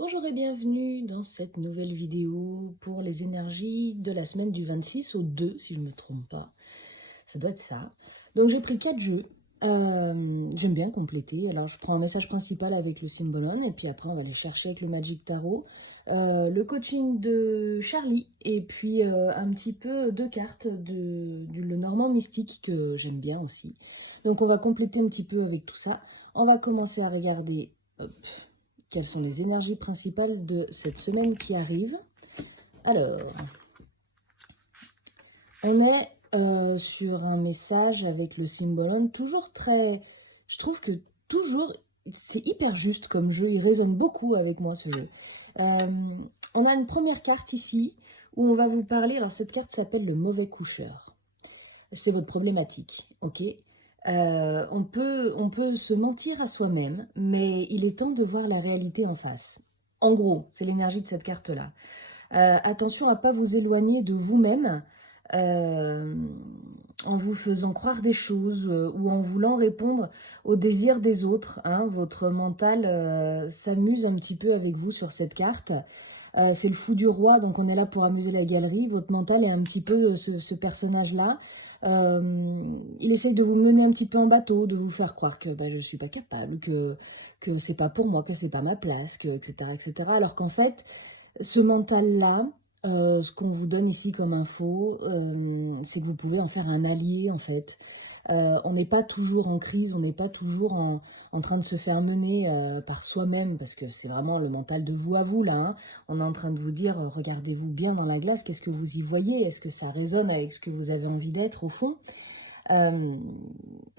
Bonjour et bienvenue dans cette nouvelle vidéo pour les énergies de la semaine du 26 au 2, si je ne me trompe pas. Ça doit être ça. Donc j'ai pris 4 jeux. J'aime bien compléter. Alors je prends un message principal avec le Symbolon et puis après on va aller chercher avec le Magic Tarot. Le coaching de Charlie et puis un petit peu de cartes du le Normand Mystique que j'aime bien aussi. Donc on va compléter un petit peu avec tout ça. On va commencer à regarder... hop, quelles sont les énergies principales de cette semaine qui arrive. Alors, on est sur un message avec le Symbolon, toujours très... Je trouve que toujours, c'est hyper juste comme jeu, il résonne beaucoup avec moi ce jeu. On a une première carte ici, où on va vous parler, alors cette carte s'appelle le mauvais coucheur. C'est votre problématique, ok. On peut se mentir à soi-même, mais il est temps de voir la réalité en face. En gros, c'est l'énergie de cette carte-là. Attention à ne pas vous éloigner de vous-même euh, en vous faisant croire des choses ou en voulant répondre aux désirs des autres, hein. Votre mental s'amuse un petit peu avec vous sur cette carte. C'est le fou du roi, donc on est là pour amuser la galerie. Votre mental est un petit peu ce personnage-là. Il essaye de vous mener un petit peu en bateau, de vous faire croire que je ne suis pas capable, que c'est pas pour moi, que c'est pas ma place, etc., etc. Alors qu'en fait, ce mental-là, ce qu'on vous donne ici comme info, c'est que vous pouvez en faire un allié en fait. On n'est pas toujours en crise, on n'est pas toujours en train de se faire mener par soi-même, parce que c'est vraiment le mental de vous à vous là, hein. On est en train de vous dire, regardez-vous bien dans la glace, qu'est-ce que vous y voyez? Est-ce que ça résonne avec ce que vous avez envie d'être au fond? Euh,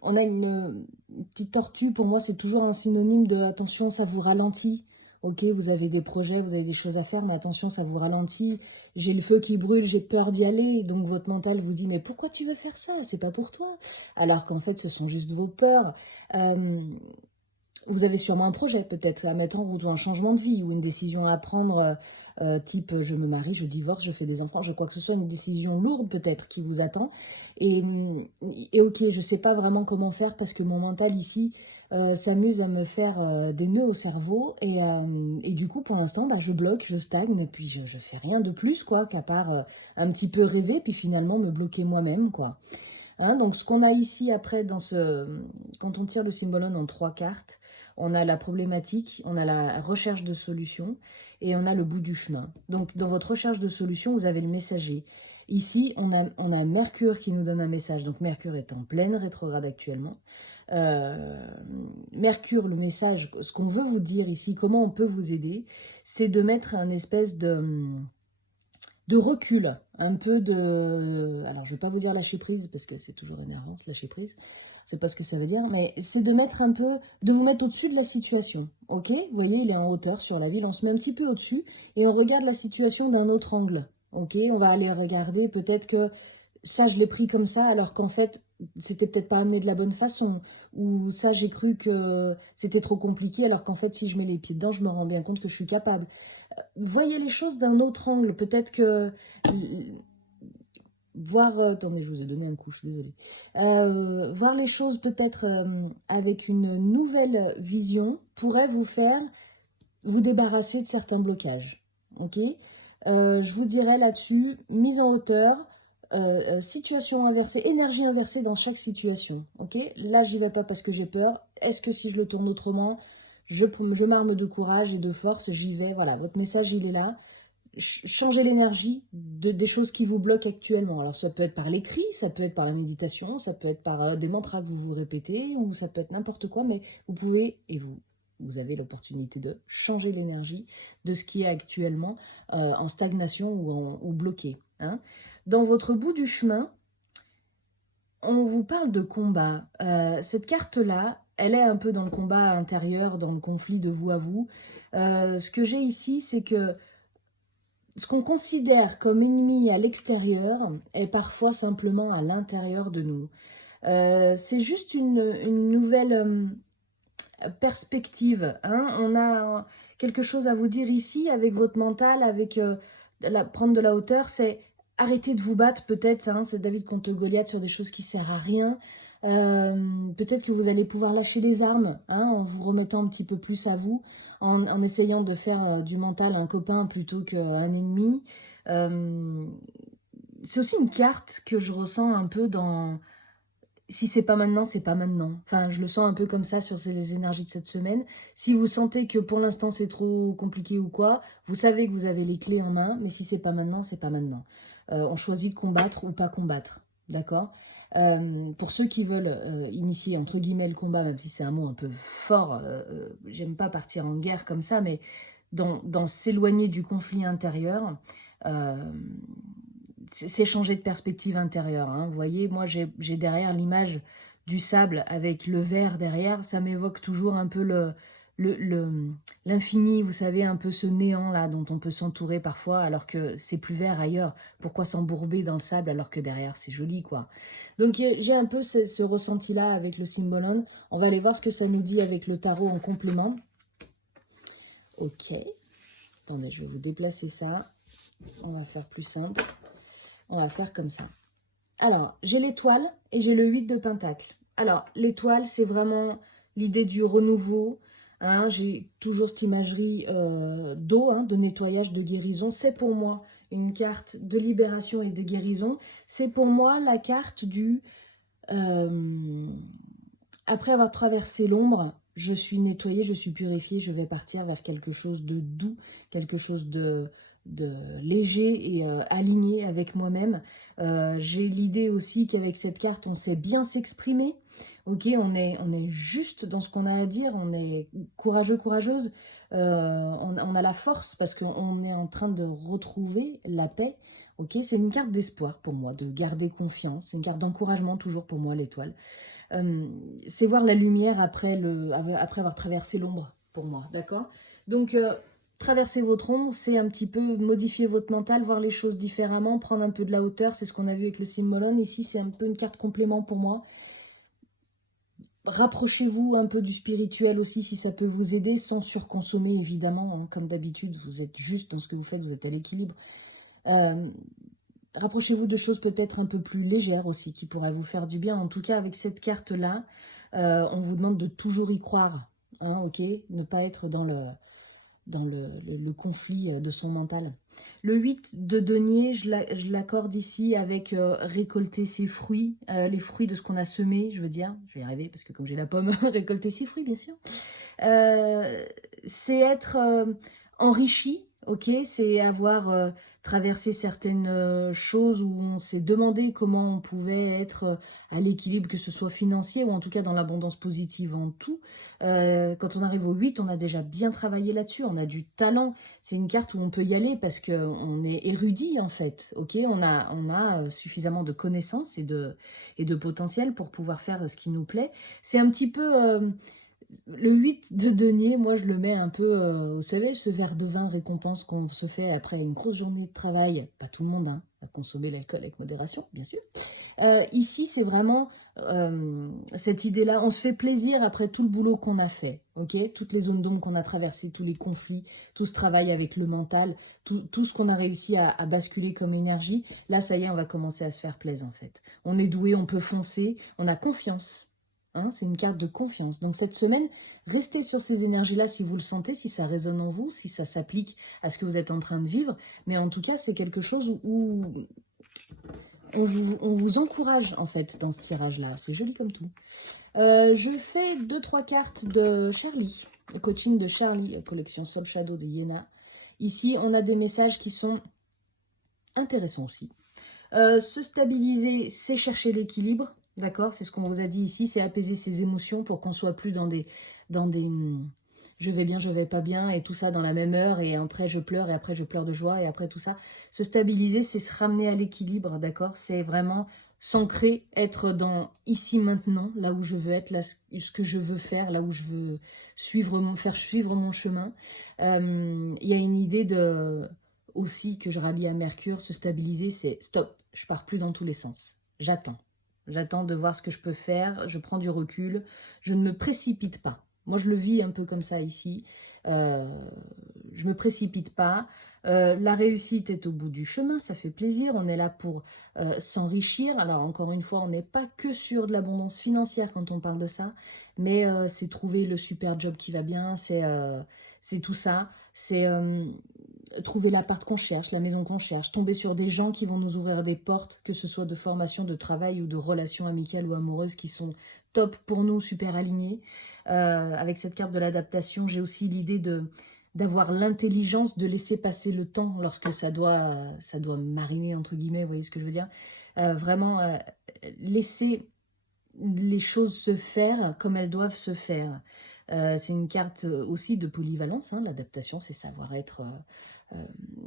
on a une petite tortue, pour moi c'est toujours un synonyme de attention, ça vous ralentit. Ok, vous avez des projets, vous avez des choses à faire, mais attention, ça vous ralentit. J'ai le feu qui brûle, j'ai peur d'y aller. Donc votre mental vous dit, mais pourquoi tu veux faire ça? C'est pas pour toi. Alors qu'en fait, ce sont juste vos peurs. Euh, vous avez sûrement un projet peut-être à mettre en route ou un changement de vie ou une décision à prendre type je me marie, je divorce, je fais des enfants, je crois que ce soit une décision lourde peut-être qui vous attend. Et, et ok, je sais pas vraiment comment faire parce que mon mental ici s'amuse à me faire des nœuds au cerveau et du coup pour l'instant je bloque, je stagne et puis je fais rien de plus quoi qu'à part un petit peu rêver puis finalement me bloquer moi-même quoi. Hein, donc ce qu'on a ici après, quand on tire le Symbolon en 3 cartes, on a la problématique, on a la recherche de solution et on a le bout du chemin. Donc dans votre recherche de solution, vous avez le messager. Ici, on a Mercure qui nous donne un message. Donc Mercure est en pleine rétrograde actuellement. Euh, Mercure, le message, ce qu'on veut vous dire ici, comment on peut vous aider, c'est de mettre un espèce de recul, un peu de... Alors, je ne vais pas vous dire lâcher prise, parce que c'est toujours énervant, ce lâcher prise. C'est pas ce que ça veut dire, mais c'est de mettre un peu... de vous mettre au-dessus de la situation, ok? Vous voyez, il est en hauteur sur la ville, on se met un petit peu au-dessus, et on regarde la situation d'un autre angle, ok? On va aller regarder, peut-être que ça, je l'ai pris comme ça, alors qu'en fait, c'était peut-être pas amené de la bonne façon. Ou ça, j'ai cru que c'était trop compliqué, alors qu'en fait, si je mets les pieds dedans, je me rends bien compte que je suis capable. Voyez les choses d'un autre angle. Peut-être que voir... attendez, je vous ai donné un coup, je suis désolée. Voir les choses peut-être avec une nouvelle vision pourrait vous faire vous débarrasser de certains blocages. Ok. Je vous dirais là-dessus, mise en hauteur, situation inversée, énergie inversée dans chaque situation. Ok. Là, j'y vais pas parce que j'ai peur. Est-ce que si je le tourne autrement, je m'arme de courage et de force, j'y vais. Voilà, votre message, il est là. Changez l'énergie des choses qui vous bloquent actuellement. Alors ça peut être par l'écrit, ça peut être par la méditation, ça peut être par des mantras que vous vous répétez, ou ça peut être n'importe quoi, mais vous pouvez, et vous avez l'opportunité de changer l'énergie de ce qui est actuellement en stagnation ou bloqué, hein. Dans votre bout du chemin, on vous parle de combat. Cette carte-là, elle est un peu dans le combat intérieur, dans le conflit de vous à vous. Ce que j'ai ici, c'est que ce qu'on considère comme ennemi à l'extérieur est parfois simplement à l'intérieur de nous. C'est juste une nouvelle perspective, hein. On a quelque chose à vous dire ici avec votre mental, avec prendre de la hauteur, c'est arrêter de vous battre peut-être, hein, c'est David contre Goliath sur des choses qui ne servent à rien. Peut-être que vous allez pouvoir lâcher les armes, hein, en vous remettant un petit peu plus à vous, en essayant de faire du mental un copain plutôt qu'un ennemi. Euh, c'est aussi une carte que je ressens un peu dans si c'est pas maintenant, c'est pas maintenant. Enfin, je le sens un peu comme ça sur les énergies de cette semaine. Si vous sentez que pour l'instant c'est trop compliqué ou quoi, vous savez que vous avez les clés en main, mais si c'est pas maintenant, c'est pas maintenant. On choisit de combattre ou pas combattre, d'accord. Pour ceux qui veulent initier entre guillemets le combat, même si c'est un mot un peu fort, j'aime pas partir en guerre comme ça, mais dans s'éloigner du conflit intérieur, euh, c'est changer de perspective intérieure. Hein. Vous voyez, moi j'ai derrière l'image du sable avec le vert derrière, ça m'évoque toujours un peu l'infini, vous savez, un peu ce néant là dont on peut s'entourer parfois alors que c'est plus vert ailleurs. Pourquoi s'embourber dans le sable alors que derrière c'est joli quoi. Donc j'ai un peu ce ressenti là avec le Symbolon. On va aller voir ce que ça nous dit avec le tarot en complément. Ok, attendez, je vais vous déplacer ça. On va faire plus simple. On va faire comme ça. Alors, j'ai l'étoile et j'ai le 8 de pentacle. Alors, l'étoile, c'est vraiment l'idée du renouveau. Hein, j'ai toujours cette imagerie d'eau, hein, de nettoyage, de guérison. C'est pour moi une carte de libération et de guérison. C'est pour moi la carte du... après avoir traversé l'ombre, je suis nettoyée, je suis purifiée, je vais partir vers quelque chose de doux, quelque chose de léger et aligné avec moi-même. J'ai l'idée aussi qu'avec cette carte, on sait bien s'exprimer. Ok, on est juste dans ce qu'on a à dire, on est courageux, courageuse, on a la force parce qu'on est en train de retrouver la paix. Ok, c'est une carte d'espoir pour moi, de garder confiance, c'est une carte d'encouragement toujours pour moi, l'étoile. C'est voir la lumière après avoir traversé l'ombre, pour moi, d'accord. Donc, traverser votre ombre, c'est un petit peu modifier votre mental, voir les choses différemment, prendre un peu de la hauteur, c'est ce qu'on a vu avec le Symbolon. Ici, c'est un peu une carte complément pour moi. Rapprochez-vous un peu du spirituel aussi, si ça peut vous aider, sans surconsommer, évidemment, hein. Comme d'habitude, vous êtes juste dans ce que vous faites, vous êtes à l'équilibre. Euh, Rapprochez-vous de choses peut-être un peu plus légères aussi, qui pourraient vous faire du bien. En tout cas, avec cette carte-là, on vous demande de toujours y croire, hein, ok. Ne pas être dans le conflit de son mental. Le 8 de denier, je l'accorde ici avec récolter ses fruits, les fruits de ce qu'on a semé, je veux dire. Je vais y arriver parce que comme j'ai la pomme, récolter ses fruits, bien sûr. C'est être enrichi, ok, c'est avoir traversé certaines choses où on s'est demandé comment on pouvait être à l'équilibre, que ce soit financier ou en tout cas dans l'abondance positive en tout. Quand on arrive au 8, on a déjà bien travaillé là-dessus, on a du talent. C'est une carte où on peut y aller parce qu'on est érudit en fait, ok, on a suffisamment de connaissances et de potentiel pour pouvoir faire ce qui nous plaît. C'est un petit peu... le 8 de denier, moi je le mets un peu, vous savez, ce verre de vin récompense qu'on se fait après une grosse journée de travail. Pas tout le monde, hein, à consommer l'alcool avec modération, bien sûr. Ici, c'est vraiment cette idée-là. On se fait plaisir après tout le boulot qu'on a fait, ok. Toutes les zones d'ombre qu'on a traversées, tous les conflits, tout ce travail avec le mental, tout ce qu'on a réussi à basculer comme énergie. Là, ça y est, on va commencer à se faire plaisir en fait. On est doué, on peut foncer, on a confiance. Hein, c'est une carte de confiance. Donc cette semaine, restez sur ces énergies-là si vous le sentez, si ça résonne en vous, si ça s'applique à ce que vous êtes en train de vivre. Mais en tout cas, c'est quelque chose où on vous encourage en fait dans ce tirage-là. C'est joli comme tout. Je fais 2-3 cartes de Charlie, le coaching de Charlie, collection Soul Shadow de Yéna. Ici, on a des messages qui sont intéressants aussi. Se stabiliser, c'est chercher l'équilibre. D'accord, c'est ce qu'on vous a dit ici, c'est apaiser ses émotions pour qu'on soit plus dans des je vais bien, je vais pas bien, et tout ça dans la même heure, et après je pleure, et après je pleure de joie, et après tout ça. Se stabiliser, c'est se ramener à l'équilibre, d'accord. C'est vraiment s'ancrer, être dans ici, maintenant, là où je veux être, là, ce que je veux faire, là où je veux faire suivre mon chemin. Il y a une idée de aussi que je rallie à Mercure, se stabiliser, c'est stop, je pars plus dans tous les sens. J'attends. J'attends de voir ce que je peux faire, je prends du recul, je ne me précipite pas. Moi, je le vis un peu comme ça ici. Euh, je me précipite pas. La réussite est au bout du chemin, ça fait plaisir. On est là pour s'enrichir. Alors, encore une fois, on n'est pas que sur de l'abondance financière quand on parle de ça, mais c'est trouver le super job qui va bien, c'est tout ça. C'est trouver l'appart qu'on cherche, la maison qu'on cherche, tomber sur des gens qui vont nous ouvrir des portes, que ce soit de formation, de travail ou de relations amicales ou amoureuses qui sont top pour nous, super alignés. Avec cette carte de l'adaptation, j'ai aussi l'idée d'avoir l'intelligence de laisser passer le temps lorsque ça doit mariner, entre guillemets, vous voyez ce que je veux dire. Vraiment, laisser les choses se faire comme elles doivent se faire. C'est une carte aussi de polyvalence, hein. L'adaptation, c'est savoir être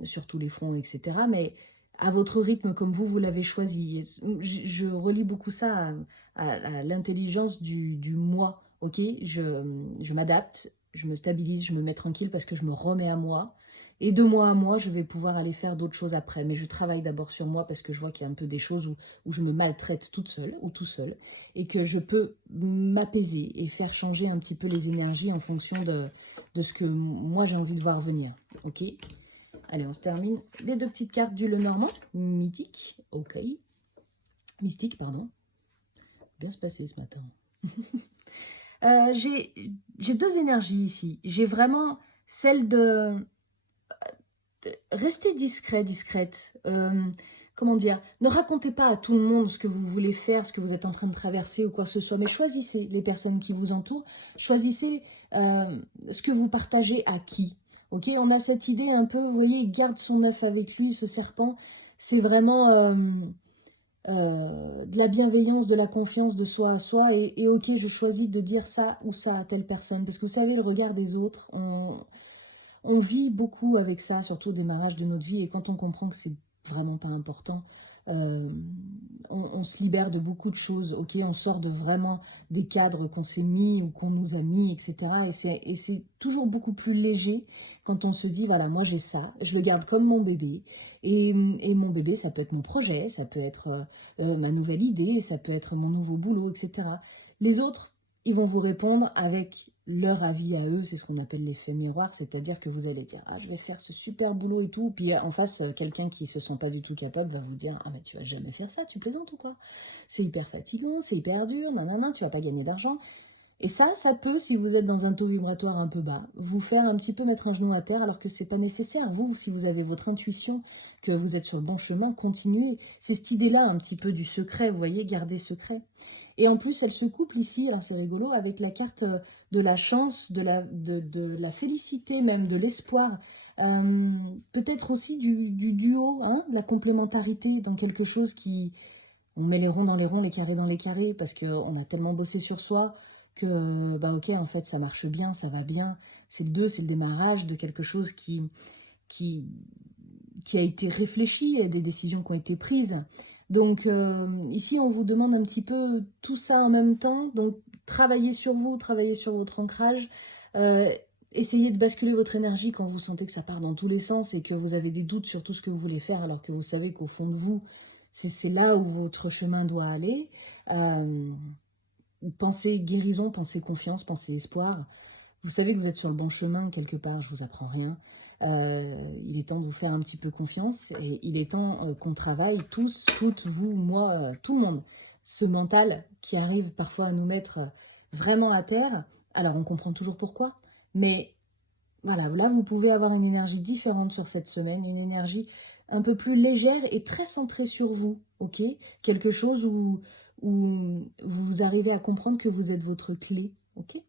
sur tous les fronts, etc. Mais à votre rythme, comme vous l'avez choisi. Je relie beaucoup ça à l'intelligence du moi, ok. Je m'adapte, je me stabilise, je me mets tranquille parce que je me remets à moi. Et de moi à moi, je vais pouvoir aller faire d'autres choses après. Mais je travaille d'abord sur moi parce que je vois qu'il y a un peu des choses où je me maltraite toute seule ou tout seul. Et que je peux m'apaiser et faire changer un petit peu les énergies en fonction de ce que moi j'ai envie de voir venir. Ok. Allez, on se termine les deux petites cartes du Lenormand. Mythique, ok. Mystique, pardon. Bien se passer ce matin. J'ai deux énergies ici. J'ai vraiment celle de rester discret, discrète. Comment dire, ne racontez pas à tout le monde ce que vous voulez faire, ce que vous êtes en train de traverser ou quoi que ce soit, mais choisissez les personnes qui vous entourent, choisissez ce que vous partagez à qui. Ok, on a cette idée un peu, vous voyez, il garde son œuf avec lui, ce serpent, c'est vraiment de la bienveillance, de la confiance de soi à soi, et ok, je choisis de dire ça ou ça à telle personne, parce que vous savez, le regard des autres, on vit beaucoup avec ça, surtout au démarrage de notre vie, et quand on comprend que c'est vraiment pas important, euh, on se libère de beaucoup de choses, ok, on sort de vraiment des cadres qu'on s'est mis ou qu'on nous a mis, etc. Et c'est toujours beaucoup plus léger quand on se dit, voilà, moi j'ai ça, je le garde comme mon bébé, et mon bébé, ça peut être mon projet, ça peut être ma nouvelle idée, ça peut être mon nouveau boulot, etc. Les autres, ils vont vous répondre avec leur avis à eux, c'est ce qu'on appelle l'effet miroir, c'est-à-dire que vous allez dire « Ah, je vais faire ce super boulot et tout », puis en face, quelqu'un qui se sent pas du tout capable va vous dire « Ah, mais tu vas jamais faire ça, tu plaisantes ou quoi? C'est hyper fatigant, c'est hyper dur, nanana, tu vas pas gagner d'argent. » Et ça peut, si vous êtes dans un taux vibratoire un peu bas, vous faire un petit peu mettre un genou à terre alors que c'est pas nécessaire. Vous, si vous avez votre intuition, que vous êtes sur le bon chemin, continuez. C'est cette idée-là un petit peu du secret, vous voyez, garder secret. Et en plus, elle se couple ici, alors c'est rigolo, avec la carte de la chance, de la félicité même, de l'espoir. Peut-être aussi du duo, hein, de la complémentarité dans quelque chose qui... On met les ronds dans les ronds, les carrés dans les carrés, parce qu'on a tellement bossé sur soi que, bah ok, en fait, ça marche bien, ça va bien. C'est le 2, c'est le démarrage de quelque chose qui, qui a été réfléchi, et des décisions qui ont été prises. Donc ici, on vous demande un petit peu tout ça en même temps. Donc travaillez sur vous, travaillez sur votre ancrage. Essayez de basculer votre énergie quand vous sentez que ça part dans tous les sens et que vous avez des doutes sur tout ce que vous voulez faire alors que vous savez qu'au fond de vous, c'est là où votre chemin doit aller. Pensez guérison, pensez confiance, pensez espoir. Vous savez que vous êtes sur le bon chemin quelque part, je vous apprends rien. Il est temps de vous faire un petit peu confiance et il est temps qu'on travaille tous, toutes, vous, moi, tout le monde. Ce mental qui arrive parfois à nous mettre vraiment à terre. Alors on comprend toujours pourquoi, mais voilà, là vous pouvez avoir une énergie différente sur cette semaine, une énergie un peu plus légère et très centrée sur vous, ok? Quelque chose où vous arrivez à comprendre que vous êtes votre clé, ok?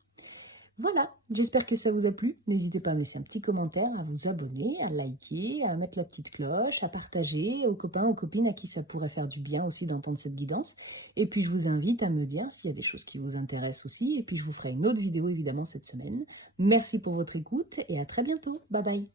Voilà, j'espère que ça vous a plu. N'hésitez pas à me laisser un petit commentaire, à vous abonner, à liker, à mettre la petite cloche, à partager aux copains, aux copines à qui ça pourrait faire du bien aussi d'entendre cette guidance. Et puis je vous invite à me dire s'il y a des choses qui vous intéressent aussi. Et puis je vous ferai une autre vidéo évidemment cette semaine. Merci pour votre écoute et à très bientôt. Bye bye.